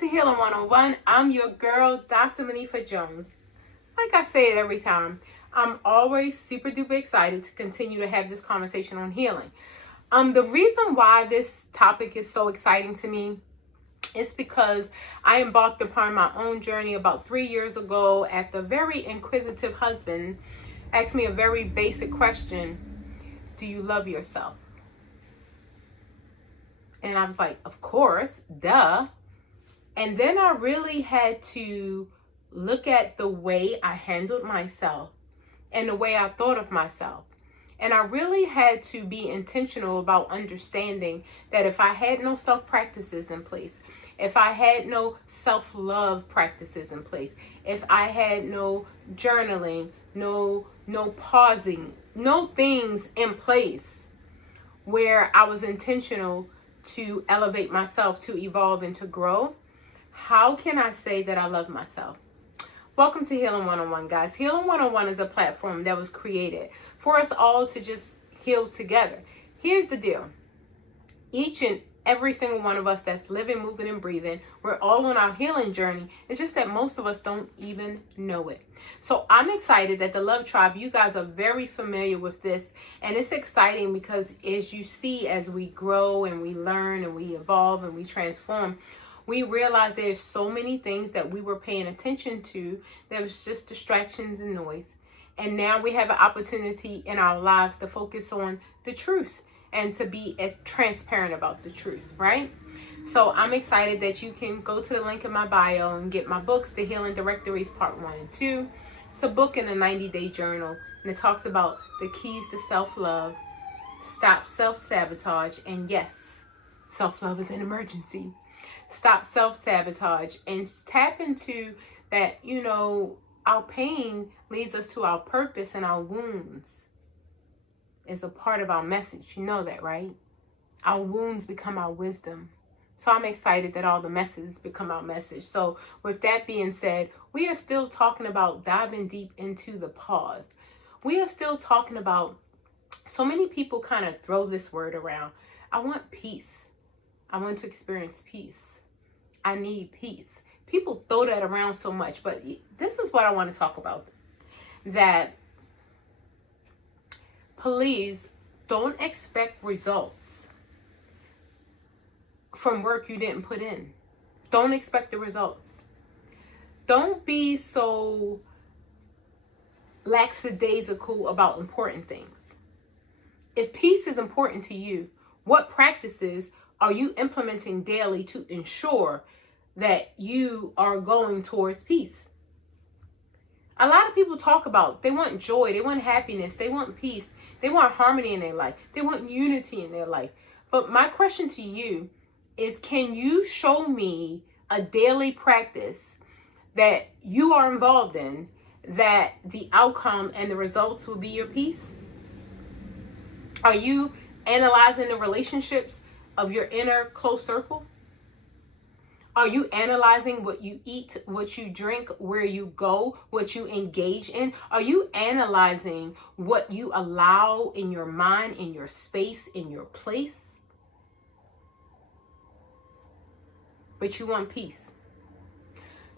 to Healing 101. I'm your girl, Dr. Monifa Jones. Like I say it every time, I'm always super duper excited to continue to have this conversation on healing. The reason why this topic is so exciting to me is because I embarked upon my own journey about 3 years ago after a very inquisitive husband asked me a very basic question: do you love yourself? And I was like, of course, duh. And then I really had to look at the way I handled myself and the way I thought of myself. And I really had to be intentional about understanding that if I had no self-practices in place, if I had no self-love practices in place, if I had no journaling, no pausing, no things in place where I was intentional to elevate myself, to evolve, and to grow, how can I say that I love myself? Welcome to Healing 101, guys. Healing 101 is a platform that was created for us all to just heal together. Here's the deal. Each and every single one of us that's living, moving, and breathing, we're all on our healing journey. It's just that most of us don't even know it. So I'm excited that the Love Tribe, you guys are very familiar with this. And it's exciting because as you see, as we grow and we learn and we evolve and we transform, we realize there's so many things that we were paying attention to that was just distractions and noise. And now we have an opportunity in our lives to focus on the truth and to be as transparent about the truth, right? So I'm excited that you can go to the link in my bio and get my books, The Healing Directories Part 1 and 2. It's a book in a 90-day journal, and it talks about the keys to self-love, stop self-sabotage, and yes, self-love is an emergency. Stop self-sabotage and tap into that, our pain leads us to our purpose, and our wounds is a part of our message. You know that, right? Our wounds become our wisdom. So I'm excited that all the messages become our message. So with that being said, we are still talking about diving deep into the pause. We are still talking about, so many people kind of throw this word around. I want peace. I want to experience peace. I need peace. People throw that around so much, but this is what I want to talk about. That please don't expect results from work you didn't put in. Don't expect the results. Don't be so lackadaisical about important things. If peace is important to you, what practices are you implementing daily to ensure that you are going towards peace? A lot of people talk about they want joy, they want happiness, they want peace, they want harmony in their life, they want unity in their life. But my question to you is, can you show me a daily practice that you are involved in that the outcome and the results will be your peace? Are you analyzing the relationships of your inner close circle? Are you analyzing what you eat, what you drink, where you go, what you engage in? Are you analyzing what you allow in your mind, in your space, in your place? But you want peace.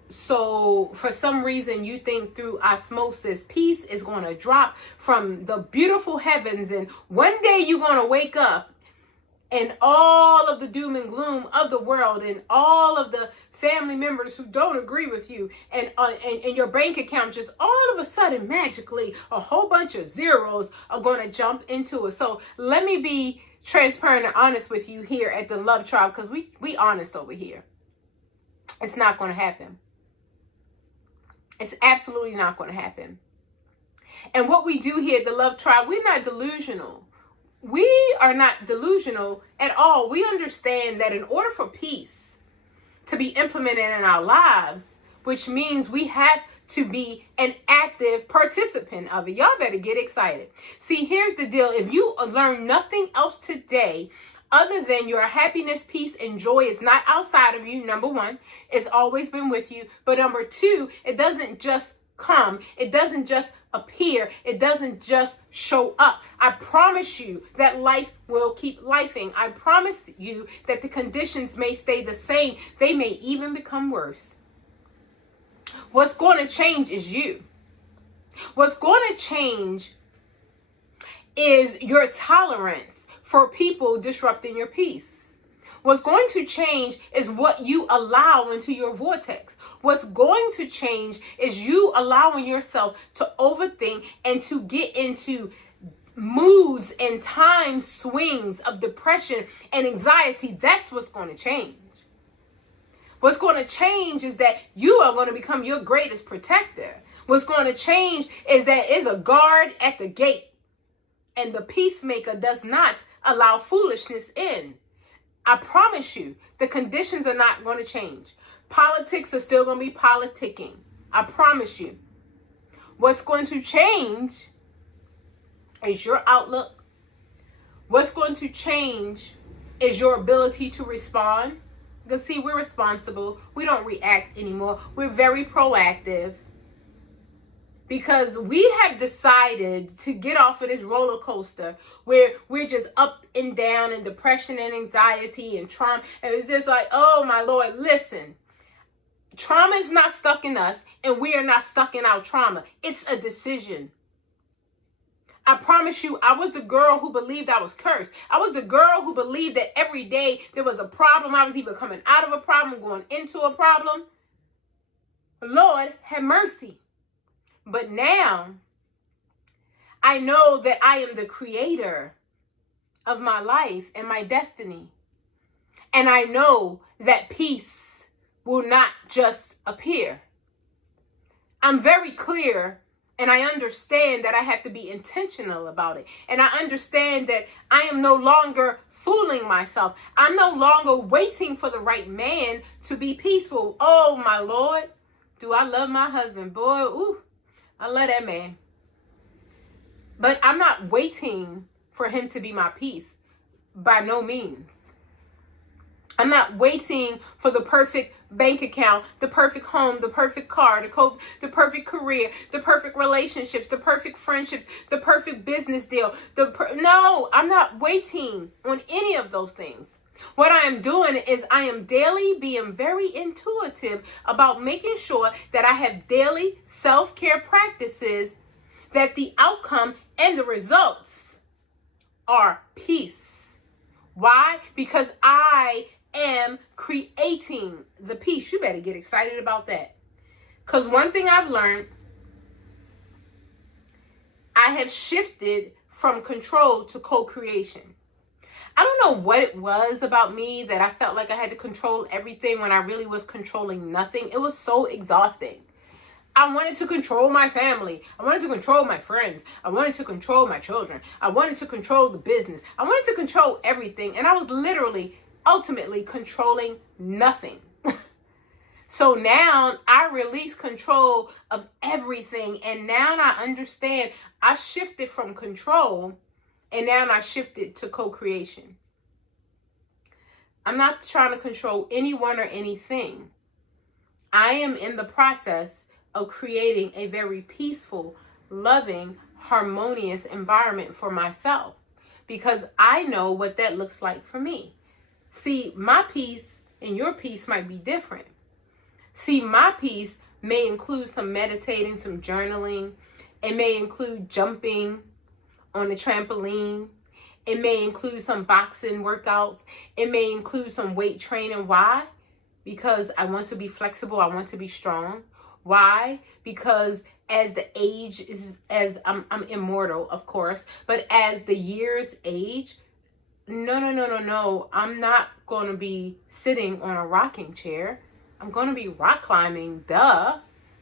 So for some reason you think through osmosis, peace is going to drop from the beautiful heavens, and one day you're going to wake up and all of the doom and gloom of the world and all of the family members who don't agree with you and your bank account, just all of a sudden magically a whole bunch of zeros are going to jump into it. So let me be transparent and honest with you here at the Love Tribe, because we honest over here. It's not going to happen. It's absolutely not going to happen. And what we do here at the Love Tribe, we're not delusional. We are not delusional at all. We understand that in order for peace to be implemented in our lives, which means we have to be an active participant of it. Y'all better get excited. See, here's the deal. If you learn nothing else today other than your happiness, peace, and joy is not outside of you, number one, it's always been with you. But number two, it doesn't just come. It doesn't just appear. It doesn't just show up. I promise you that life will keep lifing. I promise you that the conditions may stay the same. They may even become worse. What's going to change is you. What's going to change is your tolerance for people disrupting your peace. What's going to change is what you allow into your vortex. What's going to change is you allowing yourself to overthink and to get into moods and time swings of depression and anxiety. That's what's going to change. What's going to change is that you are going to become your greatest protector. What's going to change is that is a guard at the gate, and the peacemaker does not allow foolishness in. I promise you, the conditions are not going to change. Politics are still going to be politicking. I promise you. What's going to change is your outlook. What's going to change is your ability to respond. Because see, we're responsible. We don't react anymore. We're very proactive. Because we have decided to get off of this roller coaster where we're just up and down and depression and anxiety and trauma. And it's just like, oh my Lord, listen. Trauma is not stuck in us and we are not stuck in our trauma. It's a decision. I promise you, I was the girl who believed I was cursed. I was the girl who believed that every day there was a problem. I was either coming out of a problem, going into a problem. Lord, have mercy. But now, I know that I am the creator of my life and my destiny. And I know that peace will not just appear. I'm very clear. And I understand that I have to be intentional about it. And I understand that I am no longer fooling myself. I'm no longer waiting for the right man to be peaceful. Oh, my Lord. Do I love my husband? Boy, ooh, I love that man. But I'm not waiting for him to be my peace. By no means. I'm not waiting for the perfect bank account, the perfect home, the perfect car, the perfect career, the perfect relationships, the perfect friendships, the perfect business deal. No, I'm not waiting on any of those things. What I am doing is I am daily being very intuitive about making sure that I have daily self-care practices that the outcome and the results are peace. Why? Because I am creating the peace. You better get excited about that. Because one thing I've learned, I have shifted from control to co-creation. I don't know what it was about me that I felt like I had to control everything when I really was controlling nothing. It was so exhausting. I wanted to control my family. I wanted to control my friends. I wanted to control my children. I wanted to control the business. I wanted to control everything. And I was literally ultimately controlling nothing. So now I release control of everything. And now I understand I shifted from control and now I shifted to co-creation. I'm not trying to control anyone or anything. I am in the process of creating a very peaceful, loving, harmonious environment for myself because I know what that looks like for me. See, my peace and your peace might be different. See, my peace may include some meditating, some journaling. It may include jumping on the trampoline. It may include some boxing workouts. It may include some weight training. Why? Because I want to be flexible. I want to be strong. Why? Because as the age is, as I'm immortal, of course, but as the years age, no. I'm not going to be sitting on a rocking chair. I'm going to be rock climbing, duh.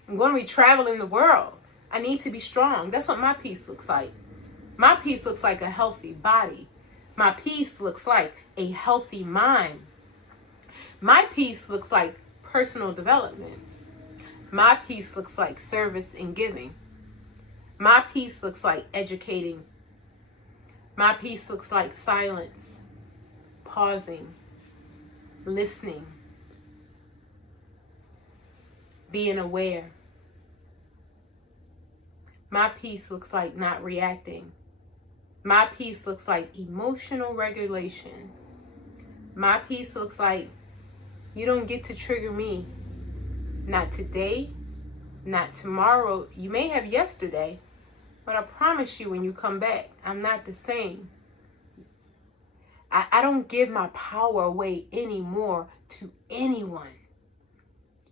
I'm going to be traveling the world. I need to be strong. That's what my peace looks like. My peace looks like a healthy body. My peace looks like a healthy mind. My peace looks like personal development. My peace looks like service and giving. My peace looks like educating. My peace looks like silence, pausing, listening, being aware. My peace looks like not reacting. My peace looks like emotional regulation. My peace looks like you don't get to trigger me. Not today, not tomorrow. You may have yesterday, but I promise you when you come back, I'm not the same. I don't give my power away anymore to anyone.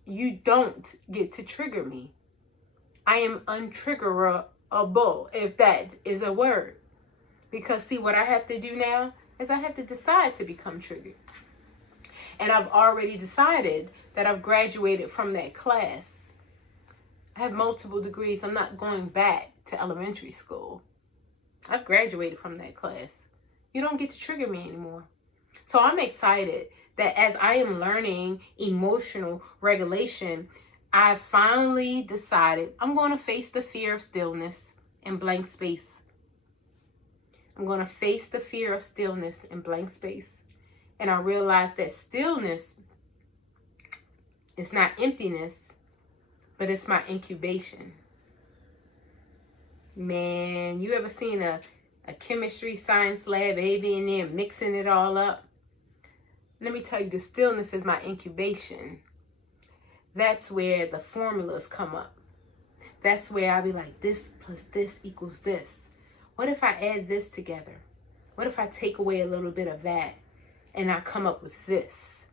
You don't get to trigger me. I am untriggerable, if that is a word. Because see, what I have to do now is I have to decide to become triggered. And I've already decided that I've graduated from that class. I have multiple degrees. I'm not going back to elementary school. I've graduated from that class. You don't get to trigger me anymore. So I'm excited that as I am learning emotional regulation, I finally decided I'm going to face the fear of stillness and blank space. I'm going to face the fear of stillness and blank space. And I realized that stillness is not emptiness, but it's my incubation. Man, you ever seen a chemistry science lab, baby, in there mixing it all up? Let me tell you, the stillness is my incubation. That's where the formulas come up. That's where I'll be like, this plus this equals this. What if I add this together? What if I take away a little bit of that and I come up with this?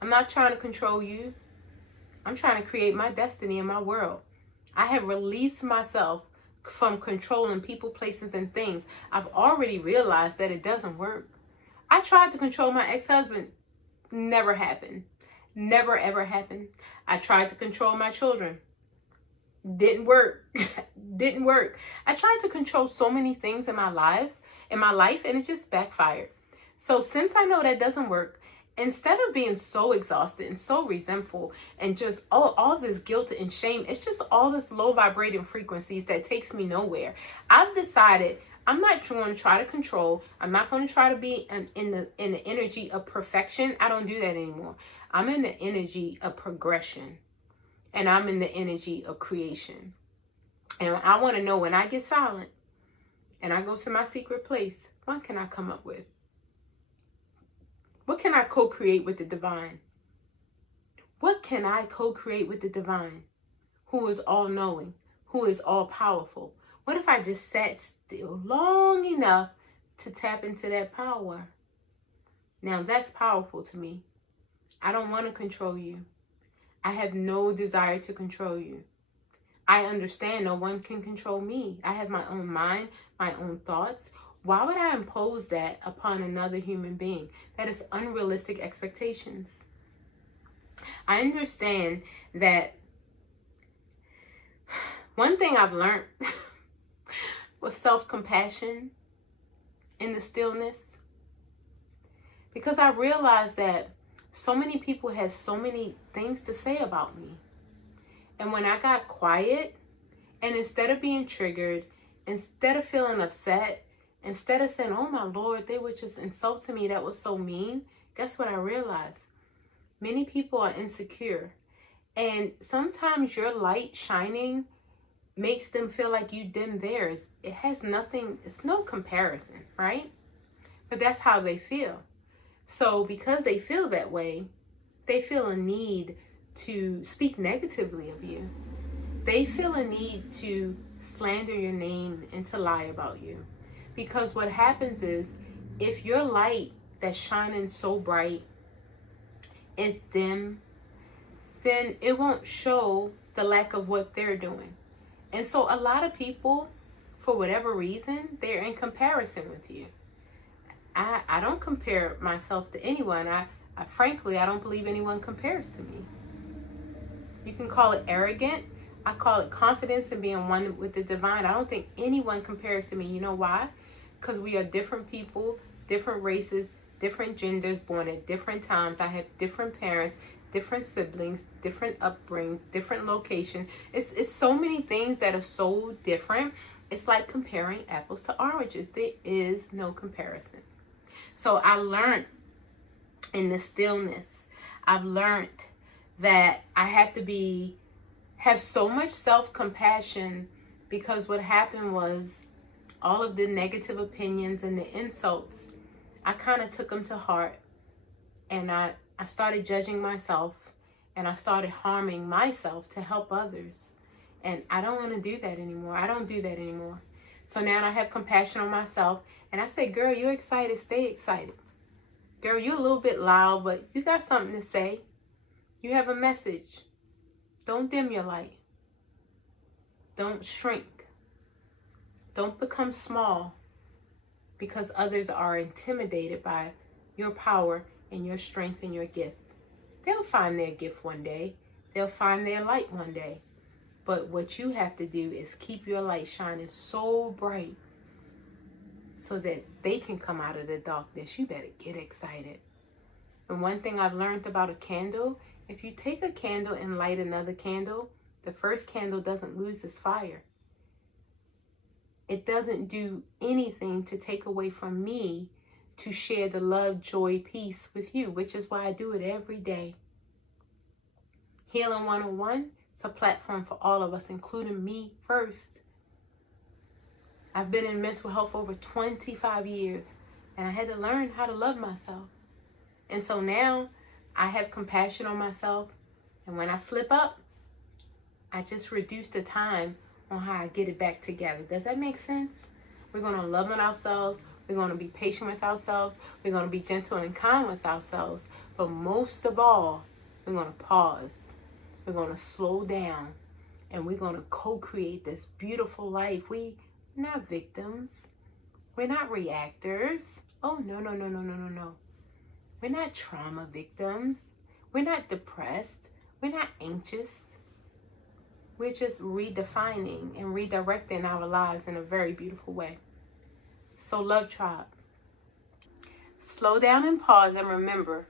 I'm not trying to control you. I'm trying to create my destiny in my world. I have released myself from controlling people, places, and things. I've already realized that it doesn't work. I tried to control my ex-husband. Never happened. Never, ever happened. I tried to control my children. Didn't work. Didn't work. I tried to control so many things in my life, and it just backfired. So since I know that doesn't work, instead of being so exhausted and so resentful and just all this guilt and shame, it's just all this low vibrating frequencies that takes me nowhere. I've decided I'm not going to try to control. I'm not going to try to be in the energy of perfection. I don't do that anymore. I'm in the energy of progression. And I'm in the energy of creation. And I want to know, when I get silent and I go to my secret place, what can I come up with? What can I co-create with the divine? What can I co-create with the divine, who is all-knowing, who is all-powerful? What if I just sat still long enough to tap into that power? Now that's powerful to me. I don't want to control you. I have no desire to control you. I understand no one can control me. I have my own mind, my own thoughts. Why would I impose that upon another human being? That is unrealistic expectations. I understand that one thing I've learned was self-compassion in the stillness. Because I realized that so many people had so many things to say about me. And when I got quiet, and instead of being triggered, instead of feeling upset, instead of saying, oh my Lord, they were just insulting me, that was so mean, guess what I realized? Many people are insecure. And sometimes your light shining makes them feel like you dim theirs. It has nothing, it's no comparison, right? But that's how they feel. So because they feel that way, they feel a need to speak negatively of you. They feel a need to slander your name and to lie about you. Because what happens is, if your light that's shining so bright is dim, then it won't show the lack of what they're doing. And so a lot of people, for whatever reason, they're in comparison with you. I don't compare myself to anyone. I frankly, I don't believe anyone compares to me. You can call it arrogant. I call it confidence and being one with the divine. I don't think anyone compares to me. You know why? Because we are different people, different races, different genders, born at different times. I have different parents, different siblings, different upbringings, different locations. It's so many things that are so different. It's like comparing apples to oranges. There is no comparison. So I learned in the stillness, I've learned that I have to be have so much self-compassion, because what happened was all of the negative opinions and the insults, I kind of took them to heart, and I started judging myself, and I started harming myself to help others. And I don't want to do that anymore. I don't do that anymore. So now I have compassion on myself, and I say, girl, you're excited, stay excited. Girl, you're a little bit loud, but you got something to say. You have a message. Don't dim your light. Don't shrink. Don't become small because others are intimidated by your power and your strength and your gift. They'll find their gift one day. They'll find their light one day. But what you have to do is keep your light shining so bright so that they can come out of the darkness. You better get excited. And one thing I've learned about a candle, if you take a candle and light another candle, the first candle doesn't lose its fire. It doesn't do anything to take away from me to share the love, joy, peace with you, which is why I do it every day. Healing 101, it's a platform for all of us, including me first. I've been in mental health over 25 years, and I had to learn how to love myself. And so now I have compassion on myself, and when I slip up, I just reduce the time on how I get it back together. Does that make sense? We're going to love on ourselves. We're going to be patient with ourselves. We're going to be gentle and kind with ourselves. But most of all, we're going to pause. We're going to slow down. And we're going to co-create this beautiful life. We're not victims. We're not reactors. Oh, no, no, no, no, no, no, no. We're not trauma victims. We're not depressed. We're not anxious. We're just redefining and redirecting our lives in a very beautiful way. So Love Tribe, slow down and pause, and remember,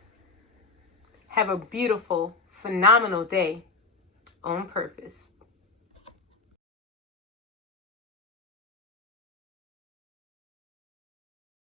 have a beautiful, phenomenal day on purpose.